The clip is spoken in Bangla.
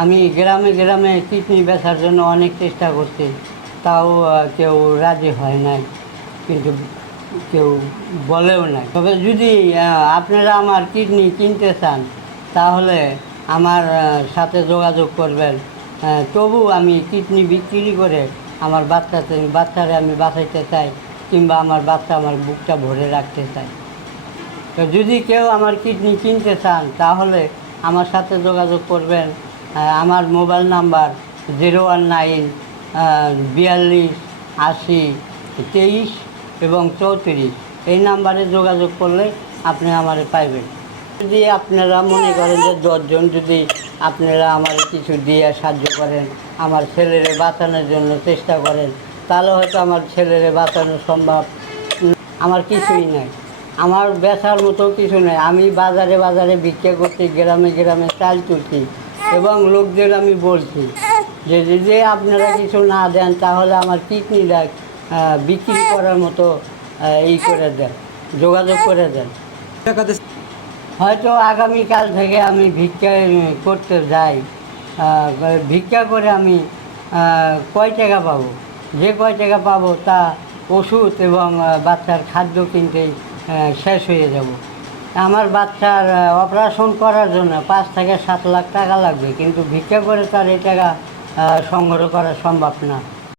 আমি গ্রামে গ্রামে কিডনি বেচার জন্য অনেক চেষ্টা করছি, তাও কেউ রাজি হয় নাই, কিন্তু কেউ বলেও নাই। তবে যদি আপনারা আমার কিডনি কিনতে চান তাহলে আমার সাথে যোগাযোগ করবেন। তবু আমি কিডনি বিক্রি করে আমার বাচ্চারে আমি বাঁচাইতে চাই, কিংবা আমার বাচ্চা আমার বুকটা ভরে রাখতে চাই। তো যদি কেউ আমার কিডনি কিনতে চান তাহলে আমার সাথে যোগাযোগ করবেন। আমার মোবাইল নাম্বার 019 42 80 23 এবং 34। এই নাম্বারে যোগাযোগ করলে আপনি আমারে পাইবেন। যদি আপনারা মনে করেন যে 10 জন যদি আপনারা আমার কিছু দিয়ে সাহায্য করেন, আমার ছেলেরে বাঁচানোর জন্য চেষ্টা করেন, তাহলে হয়তো আমার ছেলেরে বাঁচানো সম্ভব। আমার কিছুই নাই, আমার বেচার মতো কিছু নেই। আমি বাজারে বাজারে ভিক্ষা করছি, গ্রামে গ্রামে চাল তুলছি, এবং লোকদের আমি বলছি যে যদি আপনারা কিছু না দেন তাহলে আমার কিডনিটা বিক্রি করার মতো ই করে দেন, যোগাযোগ করে দেন। হয়তো আগামীকাল থেকে আমি ভিক্ষা করতে যাই। ভিক্ষা করে আমি কয় টাকা পাবো, যে কয় টাকা পাবো তা ওষুধ এবং বাচ্চার খাদ্য কিনতেই শেষ হয়ে যাব। আমার বাচ্চার অপারেশন করার জন্য 5 থেকে 7 লাখ টাকা লাগবে, কিন্তু ভিক্ষা করে তার এই টাকা সংগ্রহ করা সম্ভব না।